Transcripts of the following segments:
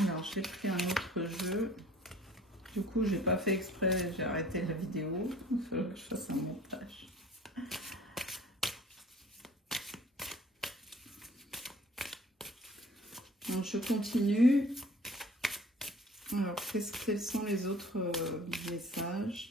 Alors, j'ai pris un autre jeu. Du coup, j'ai pas fait exprès, j'ai arrêté la vidéo. Il faudrait que je fasse un montage. Donc, je continue. Alors, quels sont les autres messages?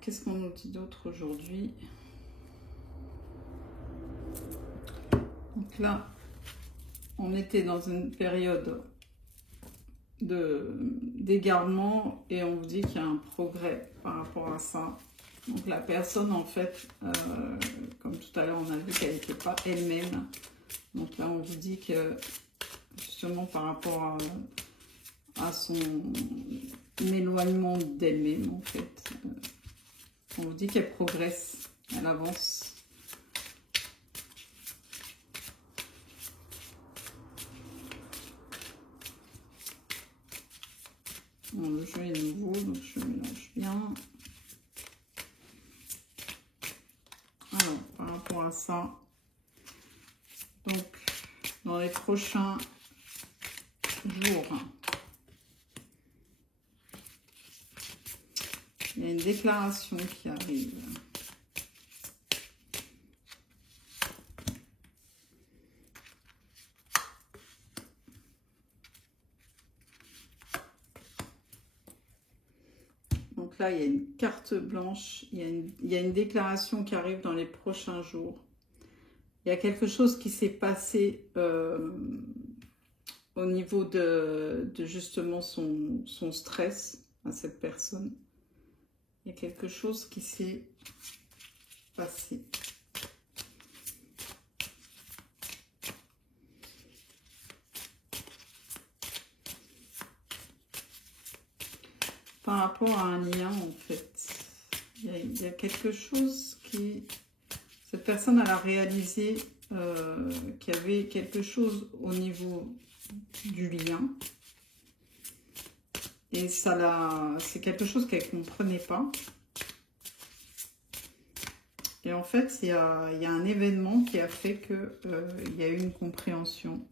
Qu'est-ce qu'on nous dit d'autre aujourd'hui? Donc là, on était dans une période d'égarement et on vous dit qu'il y a un progrès par rapport à ça. Donc la personne, en fait, comme tout à l'heure, on a vu qu'elle n'était pas elle-même. Donc là, on vous dit que, justement, par rapport à son éloignement d'elle-même, en fait, on vous dit qu'elle progresse, elle avance. Bon, le jeu est nouveau, donc je mélange bien. Alors, par rapport à ça, donc, dans les prochains jours, il y a une déclaration qui arrive. Donc là, il y a une carte blanche, il y a une déclaration qui arrive dans les prochains jours. Il y a quelque chose qui s'est passé au niveau de justement son stress à cette personne. Il y a quelque chose qui s'est passé. Par rapport à un lien, en fait, il y a quelque chose qui... Cette personne, elle a réalisé qu'il y avait quelque chose au niveau du lien. Et c'est quelque chose qu'elle ne comprenait pas. Et en fait, il y a un événement qui a fait qu'il y a eu une compréhension.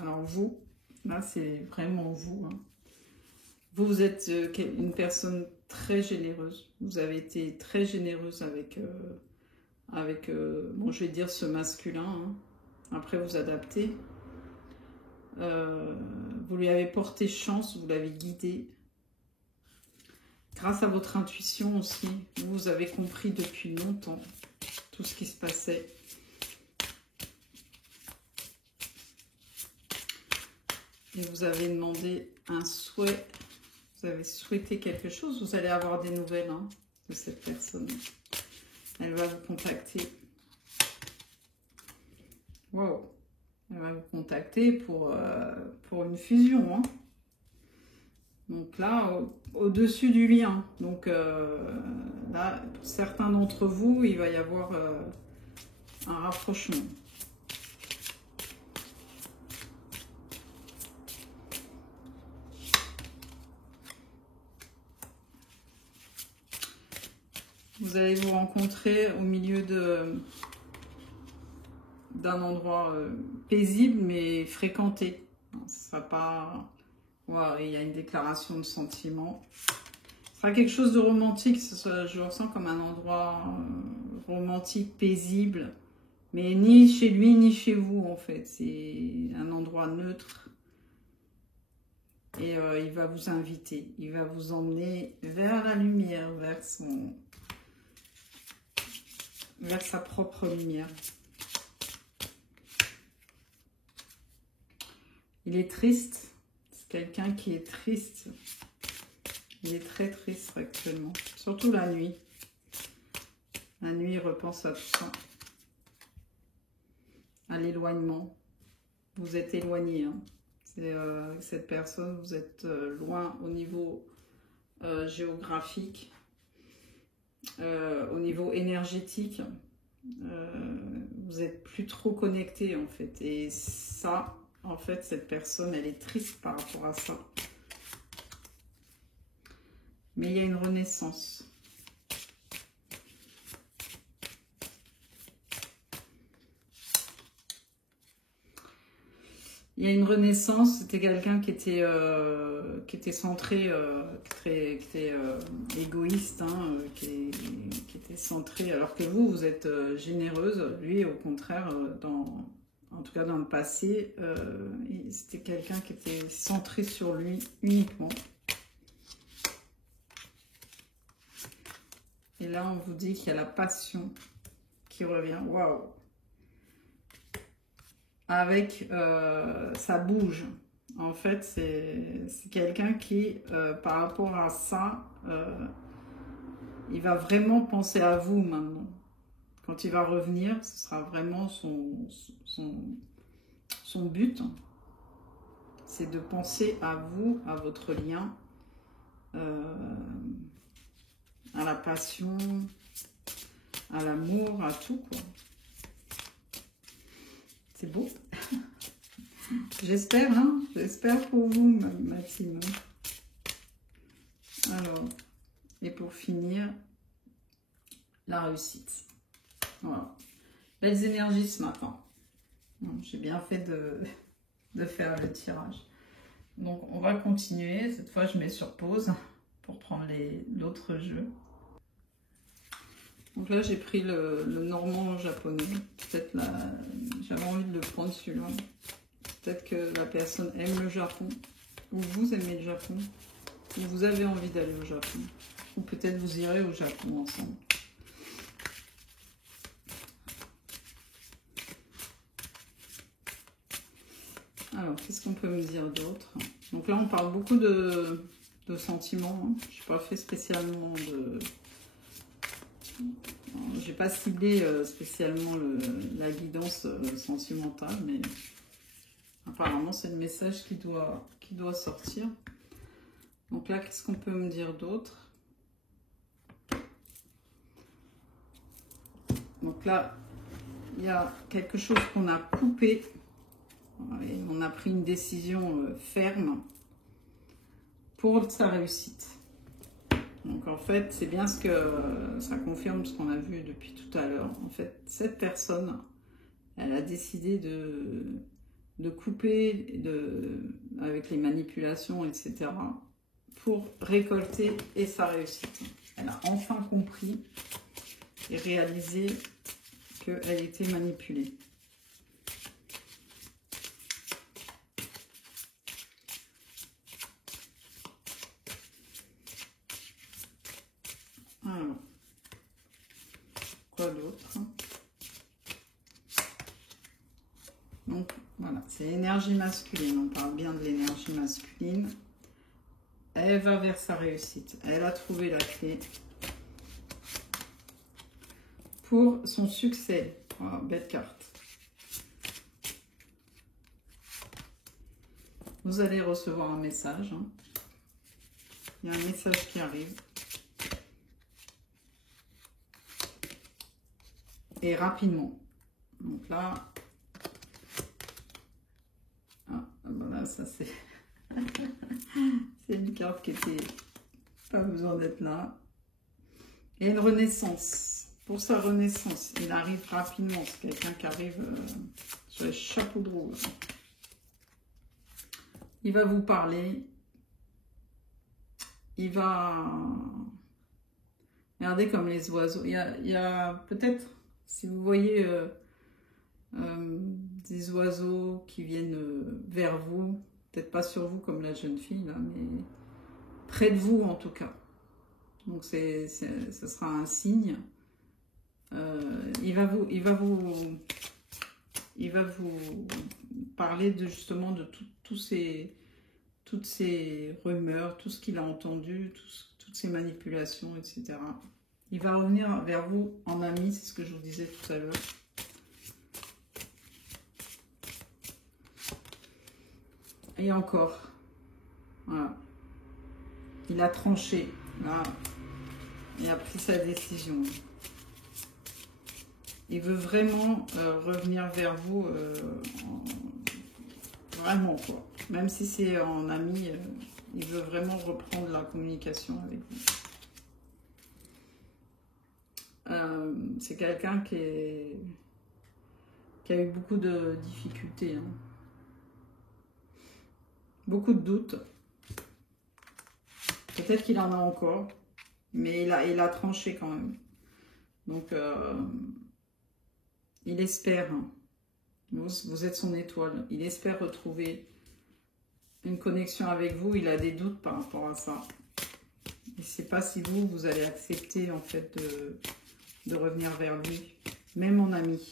Alors vous, là c'est vraiment vous. Hein. Vous êtes une personne très généreuse. Vous avez été très généreuse avec bon, je vais dire ce masculin. Hein. Après vous adaptez. Vous lui avez porté chance, vous l'avez guidé. Grâce à votre intuition aussi, vous avez compris depuis longtemps tout ce qui se passait. Et vous avez demandé un souhait, vous avez souhaité quelque chose, vous allez avoir des nouvelles hein, de cette personne. Elle va vous contacter. Wow. Elle va vous contacter pour une fusion. Hein. Donc là, au-dessus du lien. Donc là, pour certains d'entre vous, il va y avoir un rapprochement. Vous allez vous rencontrer au milieu d'un endroit paisible mais fréquenté. Ce sera pas... Wow, il y a une déclaration de sentiment. Ce sera quelque chose de romantique. Je le ressens comme un endroit romantique, paisible. Mais ni chez lui, ni chez vous, en fait. C'est un endroit neutre. Et il va vous inviter. Il va vous emmener vers la lumière, vers sa propre lumière. Il est triste. C'est quelqu'un qui est triste. Il est très triste actuellement. Surtout la nuit. La nuit, il repense à tout ça. À l'éloignement. Vous êtes éloigné. Hein. Avec cette personne, vous êtes loin au niveau géographique. Au niveau énergétique. Vous vous êtes plus trop connecté en fait. Et ça, en fait, cette personne, elle est triste par rapport à ça. Mais il y a une renaissance. Il y a une renaissance, c'était quelqu'un qui était centré, qui était égoïste, hein, qui était centré, alors que vous êtes généreuse. Lui, au contraire, en tout cas dans le passé, c'était quelqu'un qui était centré sur lui uniquement. Et là, on vous dit qu'il y a la passion qui revient. Waouh! Avec, ça bouge. En fait, c'est quelqu'un qui, par rapport à ça, il va vraiment penser à vous maintenant. Quand il va revenir, ce sera vraiment son but. C'est de penser à vous, à votre lien, à la passion, à l'amour, à tout, quoi. C'est beau. J'espère, hein, j'espère pour vous, ma team. Alors, et pour finir, la réussite. Voilà. Belles énergies ce matin. J'ai bien fait de faire le tirage. Donc, on va continuer. Cette fois, je mets sur pause pour prendre l'autre jeu. Donc là, j'ai pris le normand japonais. Peut-être j'avais envie de le prendre celui-là. Peut-être que la personne aime le Japon, ou vous aimez le Japon, ou vous avez envie d'aller au Japon, ou peut-être vous irez au Japon ensemble. Alors, qu'est-ce qu'on peut me dire d'autre? Donc là, on parle beaucoup de sentiments. Hein. Je n'ai pas fait spécialement de... J'ai pas ciblé spécialement la guidance sentimentale, mais apparemment c'est le message qui doit sortir. Donc là, qu'est-ce qu'on peut me dire d'autre? Donc là, il y a quelque chose qu'on a coupé. Et on a pris une décision ferme pour sa réussite. Donc en fait, c'est bien ce que ça confirme ce qu'on a vu depuis tout à l'heure. En fait, cette personne, elle a décidé de couper avec les manipulations, etc. pour récolter et sa réussite. Elle a enfin compris et réalisé qu'elle était manipulée. Alors, quoi d'autre? Donc, voilà, c'est l'énergie masculine. On parle bien de l'énergie masculine. Elle va vers sa réussite. Elle a trouvé la clé pour son succès. Voilà, belle carte. Vous allez recevoir un message. Hein. Il y a un message qui arrive. Et rapidement. Donc là, voilà, ça c'est c'est une carte qui était pas besoin d'être là. Et une renaissance. Pour sa renaissance, il arrive rapidement. C'est quelqu'un qui arrive sur les chapeaux de roue. Il va vous parler. Il va... Regardez comme les oiseaux. Il y a peut-être... Si vous voyez des oiseaux qui viennent vers vous, peut-être pas sur vous comme la jeune fille, là, mais près de vous en tout cas. Donc ce sera un signe. Il va vous parler justement de toutes ces rumeurs, tout ce qu'il a entendu, toutes ces manipulations, etc. Il va revenir vers vous en ami, c'est ce que je vous disais tout à l'heure. Et encore, voilà. Il a tranché, là, il a pris sa décision. il veut vraiment revenir vers vous, vraiment quoi. Même si c'est en ami, il veut vraiment reprendre la communication avec vous. C'est quelqu'un qui a eu beaucoup de difficultés, hein. Beaucoup de doutes. Peut-être qu'il en a encore, mais il a tranché quand même. Donc, il espère, hein. Vous êtes son étoile. Il espère retrouver une connexion avec vous. Il a des doutes par rapport à ça. Il ne sait pas si vous allez accepter en fait de revenir vers lui, même en ami.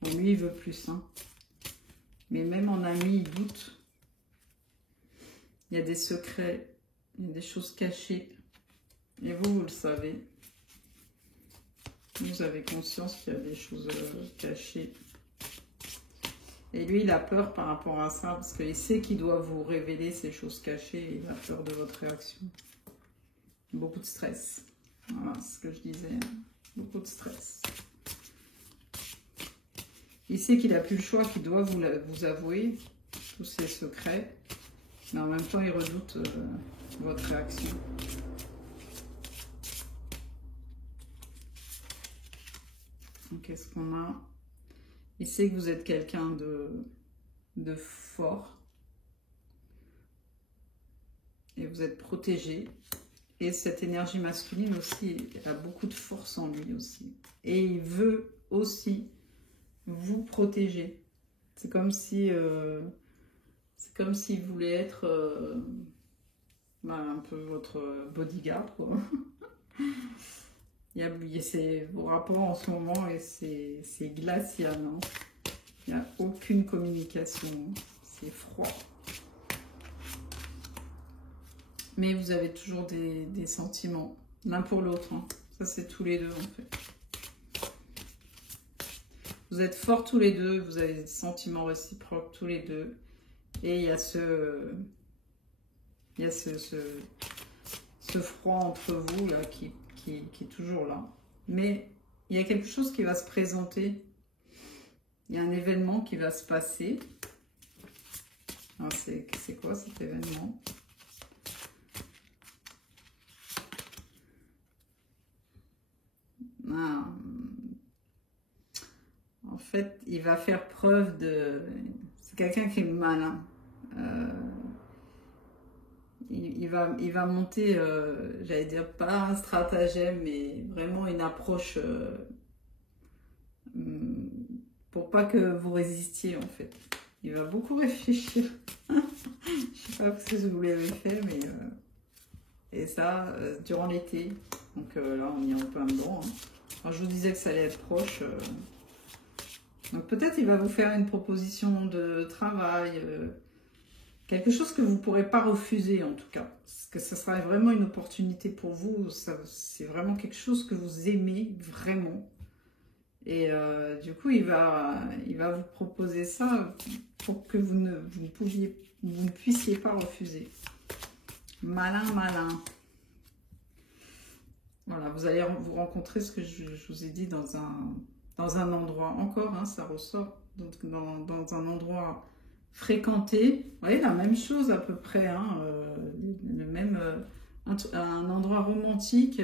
Bon, lui, il veut plus, hein. Mais même en ami, il doute. Il y a des secrets, il y a des choses cachées. Et vous le savez. Vous avez conscience qu'il y a des choses cachées. Et lui, il a peur par rapport à ça, parce qu'il sait qu'il doit vous révéler ces choses cachées, et il a peur de votre réaction. Beaucoup de stress. Voilà, c'est ce que je disais. Beaucoup de stress. Il sait qu'il n'a plus le choix, qu'il doit vous avouer tous ses secrets, mais en même temps, il redoute votre réaction. Qu'est-ce qu'on a? Il sait que vous êtes quelqu'un de fort. Et vous êtes protégé. Et cette énergie masculine aussi a beaucoup de force en lui aussi. Et il veut aussi vous protéger. C'est comme si il voulait être un peu votre bodyguard, quoi. Il y a vos rapports en ce moment et c'est glacial, hein. Il n'y a aucune communication, c'est froid. Mais vous avez toujours des sentiments, l'un pour l'autre, hein. Ça, c'est tous les deux, en fait. Vous êtes forts tous les deux, vous avez des sentiments réciproques tous les deux. Et il y a ce froid entre vous, là, qui est toujours là. Mais il y a quelque chose qui va se présenter. Il y a un événement qui va se passer. C'est quoi cet événement? En fait, il va faire preuve de... C'est quelqu'un qui est malin. Il va monter, j'allais dire, pas un stratagème, mais vraiment une approche pour pas que vous résistiez, en fait. Il va beaucoup réfléchir. Je sais pas si vous l'avez fait, mais... et ça, durant l'été. Donc là, on y est en plein dedans, hein. Alors, je vous disais que ça allait être proche. Donc peut-être il va vous faire une proposition de travail, quelque chose que vous ne pourrez pas refuser en tout cas. Parce que ça sera vraiment une opportunité pour vous. C'est vraiment quelque chose que vous aimez vraiment. Et du coup, il va vous proposer ça pour que vous ne puissiez pas refuser. Malin, malin. Voilà, vous allez vous rencontrer, ce que je vous ai dit, dans un endroit, encore, hein, ça ressort, donc dans un endroit fréquenté. Vous voyez, la même chose à peu près, hein, un endroit romantique,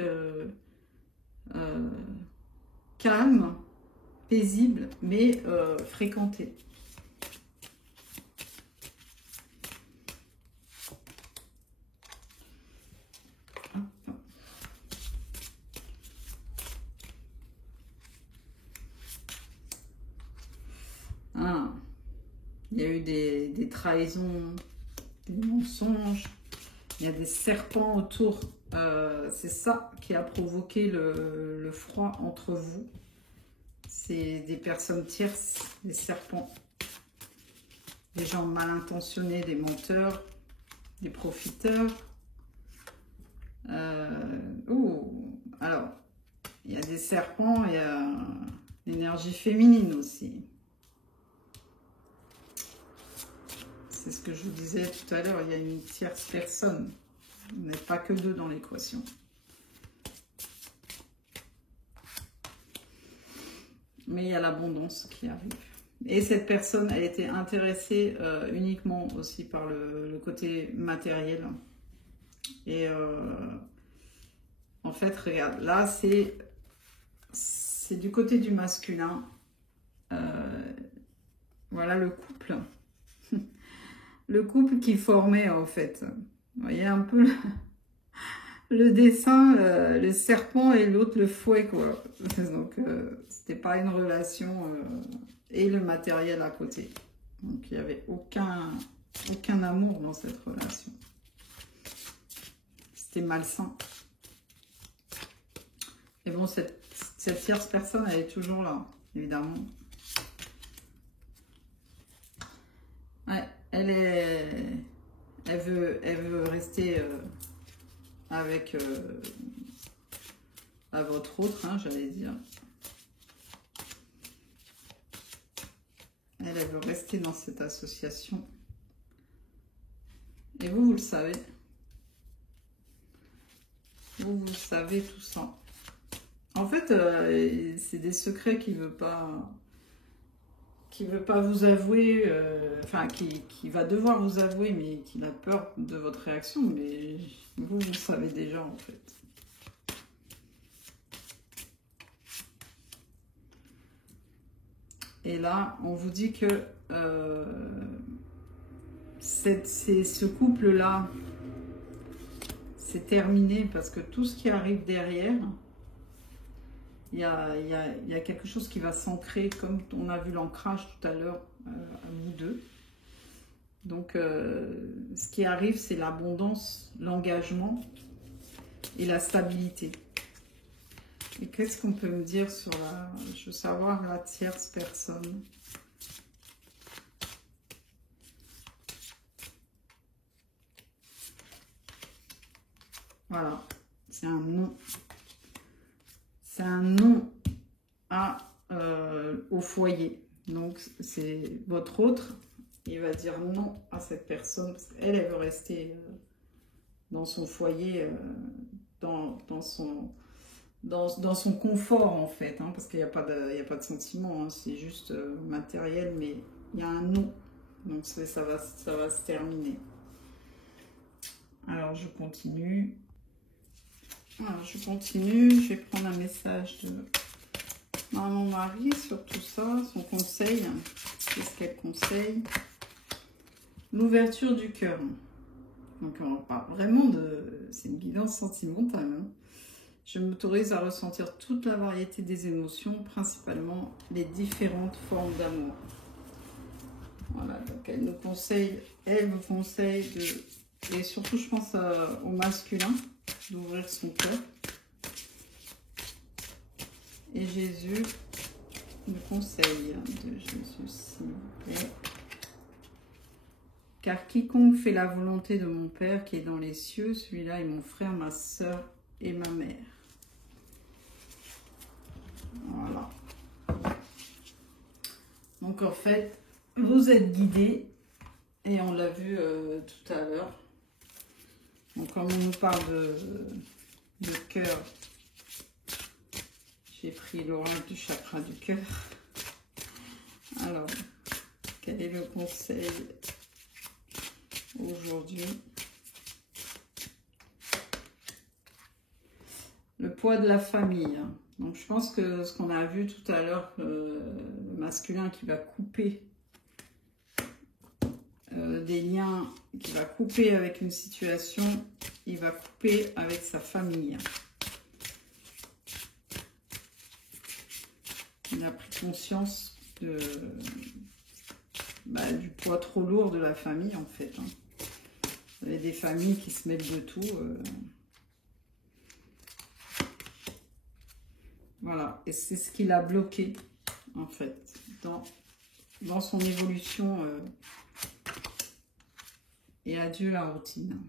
calme, paisible, mais fréquenté. Ah, il y a eu des trahisons, des mensonges, il y a des serpents autour. C'est ça qui a provoqué le froid entre vous. C'est des personnes tierces, des serpents, des gens mal intentionnés, des menteurs, des profiteurs. Alors, il y a des serpents, il y a l'énergie féminine aussi. C'est ce que je vous disais tout à l'heure, il y a une tierce personne. Vous n'êtes pas que deux dans l'équation. Mais il y a l'abondance qui arrive. Et cette personne, elle était intéressée uniquement aussi par le côté matériel. Et en fait, regarde, là, c'est du côté du masculin. Voilà le couple. Le couple qui formait, en fait. Vous voyez un peu le dessin, le serpent et l'autre le fouet, quoi. Donc, c'était pas une relation... et le matériel à côté. Donc, il n'y avait aucun amour dans cette relation. C'était malsain. Et bon, cette tierce personne, elle est toujours là, évidemment. Ouais, elle veut rester avec à votre autre, hein, j'allais dire. Elle veut rester dans cette association. Et vous le savez. Vous savez tout ça. En fait, c'est des secrets qu'il veut pas vous avouer, enfin, qui va devoir vous avouer, mais qu'il a peur de votre réaction. Mais vous le savez déjà, en fait. Et là, on vous dit que ce couple-là, c'est terminé parce que tout ce qui arrive derrière, il y a quelque chose qui va s'ancrer, comme on a vu l'ancrage tout à l'heure à vous deux. Donc, ce qui arrive, c'est l'abondance, l'engagement et la stabilité. Et qu'est-ce qu'on peut me dire sur la... Je veux savoir la tierce personne. Voilà, c'est un non. C'est un non au foyer. Donc, c'est votre autre. Il va dire non à cette personne. Parce qu'elle, elle veut rester dans son foyer, dans son confort, en fait. Hein, parce qu'il n'y a pas de sentiment. Hein, c'est juste matériel, mais il y a un non. Donc, ça va se terminer. Alors, je continue. Alors, je continue. Je vais prendre un message de mon mari sur tout ça, son conseil. Qu'est-ce qu'elle conseille? L'ouverture du cœur. Donc, on parle vraiment de... C'est une guidance sentimentale. Hein. Je m'autorise à ressentir toute la variété des émotions, principalement les différentes formes d'amour. Voilà, donc elle nous conseille, elle vous conseille de... Et surtout, je pense au masculin, d'ouvrir son cœur. Et Jésus nous conseille de Jésus, s'il vous plaît. Car quiconque fait la volonté de mon Père qui est dans les cieux, celui-là est mon frère, ma soeur et ma mère. Voilà. Donc en fait, vous êtes guidés, et on l'a vu tout à l'heure. Donc comme on nous parle de cœur, j'ai pris l'oracle du chakra du cœur. Alors, quel est le conseil aujourd'hui? Le poids de la famille. Donc je pense que ce qu'on a vu tout à l'heure, le masculin qui va couper des liens, qui va couper avec une situation, il va couper avec sa famille. Il a pris conscience du poids trop lourd de la famille, en fait. Hein. Il y a des familles qui se mettent de tout. Voilà, et c'est ce qui l'a bloqué, en fait, dans son évolution et adieu la routine.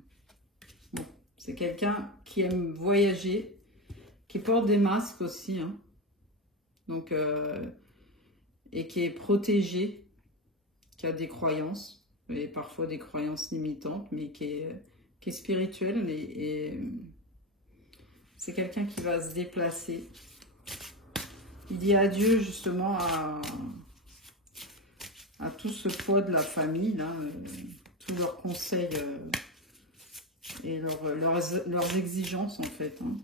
Bon, c'est quelqu'un qui aime voyager, qui porte des masques aussi, hein. Donc, et qui est protégé, qui a des croyances, et parfois des croyances limitantes, mais qui est spirituel, et c'est quelqu'un qui va se déplacer il dit adieu justement à tout ce poids de la famille, là, tous leurs conseils et leurs exigences en fait. Hein.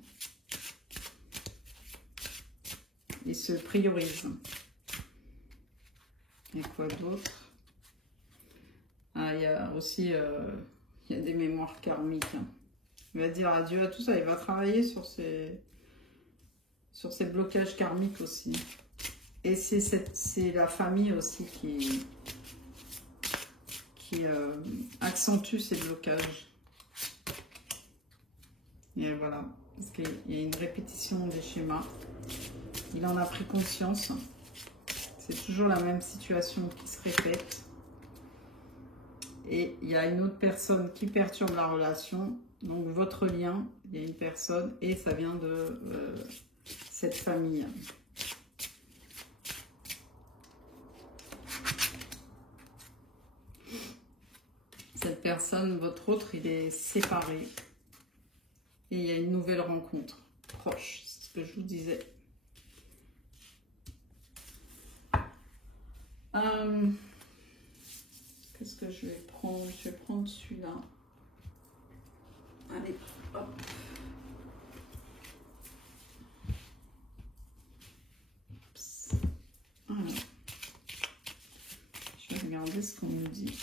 Il se priorise. Et quoi d'autre? Ah, il y a aussi il y a des mémoires karmiques. Hein. Il va dire adieu à tout ça. Il va travailler sur ses blocages karmiques aussi. Et c'est la famille aussi qui accentue ces blocages. Et voilà. Parce qu'il y a une répétition des schémas. Il en a pris conscience. C'est toujours la même situation qui se répète. Et il y a une autre personne qui perturbe la relation. Donc votre lien, il y a une personne et ça vient de cette famille. Cette personne, votre autre, il est séparé. Et il y a une nouvelle rencontre proche. C'est ce que je vous disais. Qu'est-ce que je vais prendre? Je vais prendre celui-là. Allez, hop. Voilà. Je vais regarder ce qu'on nous dit.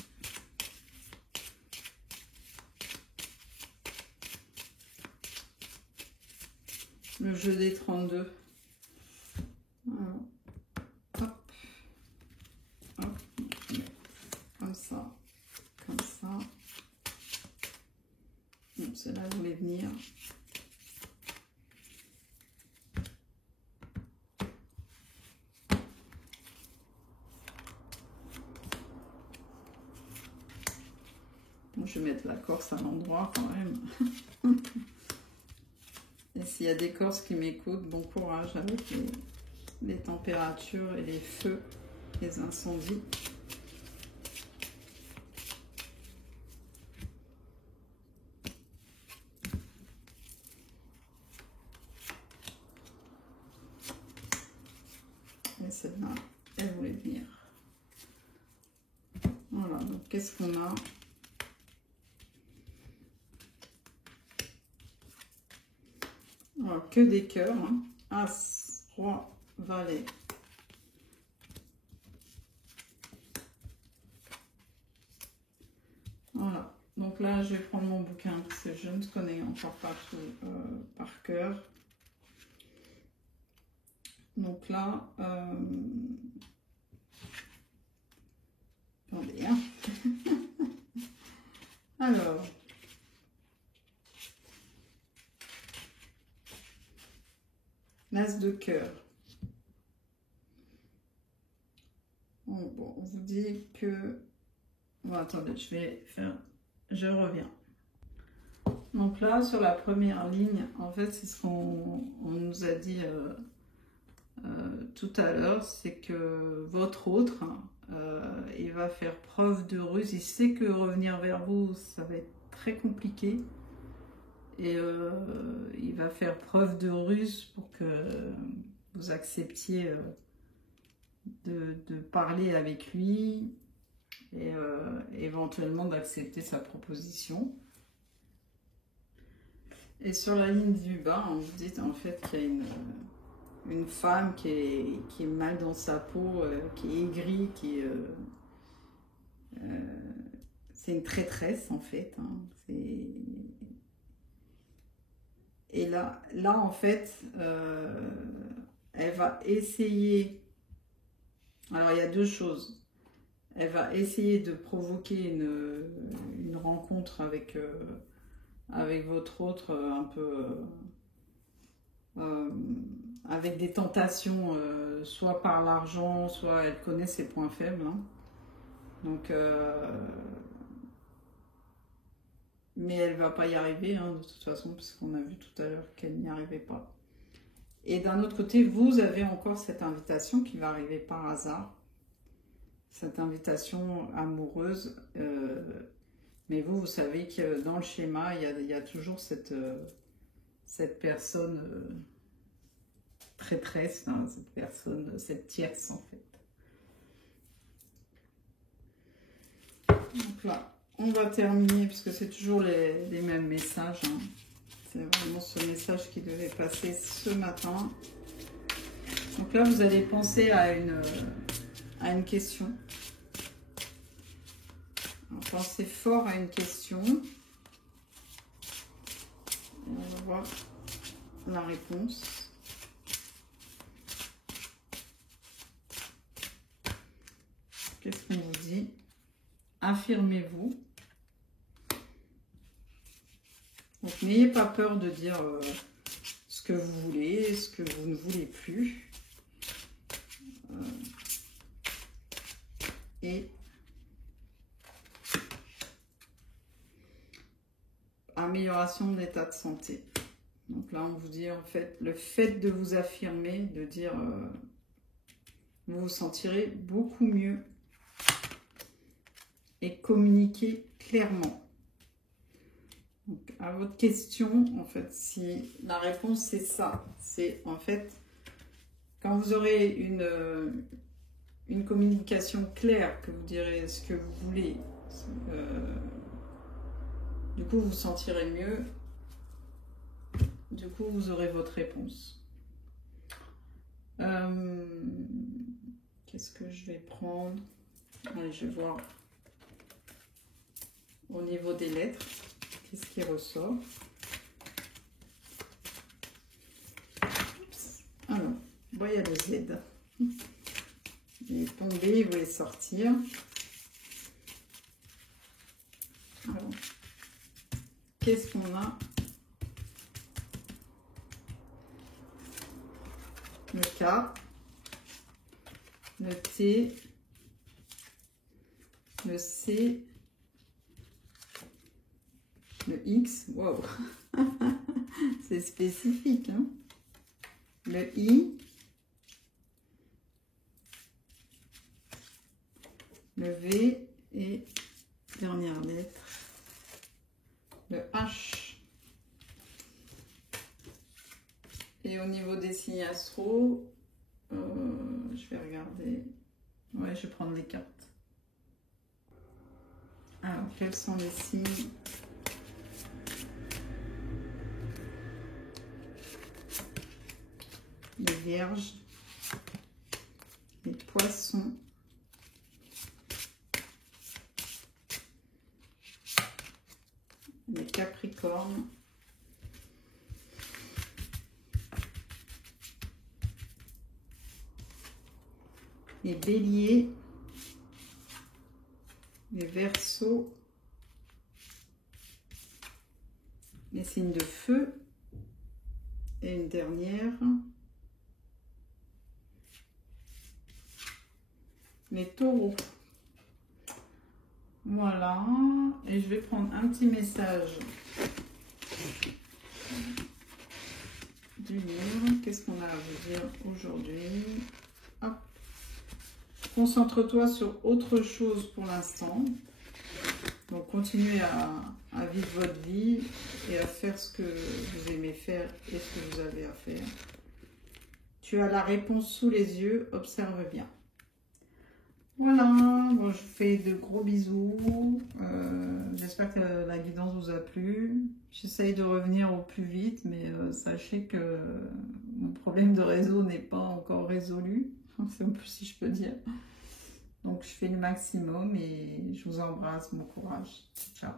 Le jeu des 32. Voilà. Hop. Hop. Comme ça. Comme ça. Bon, celle-là voulait venir. Bon, je vais mettre la Corse à l'endroit quand même. Et s'il y a des Corses qui m'écoutent, bon courage avec les températures et les feux, les incendies. Et celle-là, elle voulait venir. Voilà, donc qu'est-ce qu'on a? Alors, que des cœurs. Hein. As, roi, valet. Voilà. Donc là, je vais prendre mon bouquin parce que je ne connais encore pas tout par cœur. Donc là, attendez, hein. Alors, l'as de cœur. Bon, on vous dit que... Bon, attendez, je reviens. Donc là, sur la première ligne, en fait, c'est ce qu'on nous a dit tout à l'heure, c'est que votre autre, il va faire preuve de ruse. Il sait que revenir vers vous, ça va être très compliqué. Et il va faire preuve de ruse pour que vous acceptiez de parler avec lui et éventuellement d'accepter sa proposition. Et sur la ligne du bas, on vous dit en fait qu'il y a une femme qui est mal dans sa peau, qui est aigrie, c'est une traîtresse en fait. Hein, et là en fait, elle va essayer... Alors il y a deux choses. Elle va essayer de provoquer une rencontre avec votre autre un peu... avec des tentations, soit par l'argent, soit elle connaît ses points faibles. Hein. Donc, mais elle va pas y arriver, hein, de toute façon, puisqu'on a vu tout à l'heure qu'elle n'y arrivait pas. Et d'un autre côté, vous avez encore cette invitation qui va arriver par hasard. Cette invitation amoureuse. Mais vous savez que dans le schéma, il y a toujours cette personne traîtresse, hein, cette personne, cette tierce en fait. Donc là, on va terminer parce que c'est toujours les mêmes messages. Hein. C'est vraiment ce message qui devait passer ce matin. Donc là, vous allez penser à une question. Alors, pensez fort à une question. Et on va voir la réponse. Qu'est-ce qu'on vous dit? Affirmez-vous. Donc, n'ayez pas peur de dire ce que vous voulez, ce que vous ne voulez plus. Et amélioration de l'état de santé. Donc là, on vous dit en fait, le fait de vous affirmer, de dire vous vous sentirez beaucoup mieux et communiquer clairement. Donc, à votre question, en fait, si la réponse c'est ça, c'est en fait, quand vous aurez une communication claire, que vous direz ce que vous voulez, du coup, vous vous sentirez mieux, du coup, vous aurez votre réponse. Qu'est-ce que je vais prendre? Allez, je vais voir au niveau des lettres. Qu'est-ce qui ressort? Alors, bon, il y a le Z. Il est tombé, il voulait sortir. Alors, qu'est-ce qu'on a? Le K, le T, le C, le X, wow, c'est spécifique, hein? Le I, le V et dernière lettre, le H. Et au niveau des signes astro, je vais regarder, ouais, je vais prendre les cartes. Alors, quels sont les signes? Les Vierges, les Poissons, les Capricornes, les Béliers, les Verseaux, les signes de feu et une dernière, les Taureaux. Voilà, et je vais prendre un petit message du livre. Qu'est-ce qu'on a à vous dire aujourd'hui? Concentre-toi sur autre chose pour l'instant. Donc, continuez à vivre votre vie et à faire ce que vous aimez faire et ce que vous avez à faire. Tu as la réponse sous les yeux, observe bien. Voilà, bon, je vous fais de gros bisous. J'espère que la guidance vous a plu. J'essaye de revenir au plus vite, mais sachez que mon problème de réseau n'est pas encore résolu. C'est un peu si je peux dire. Donc, je fais le maximum et je vous embrasse. Bon courage. Ciao.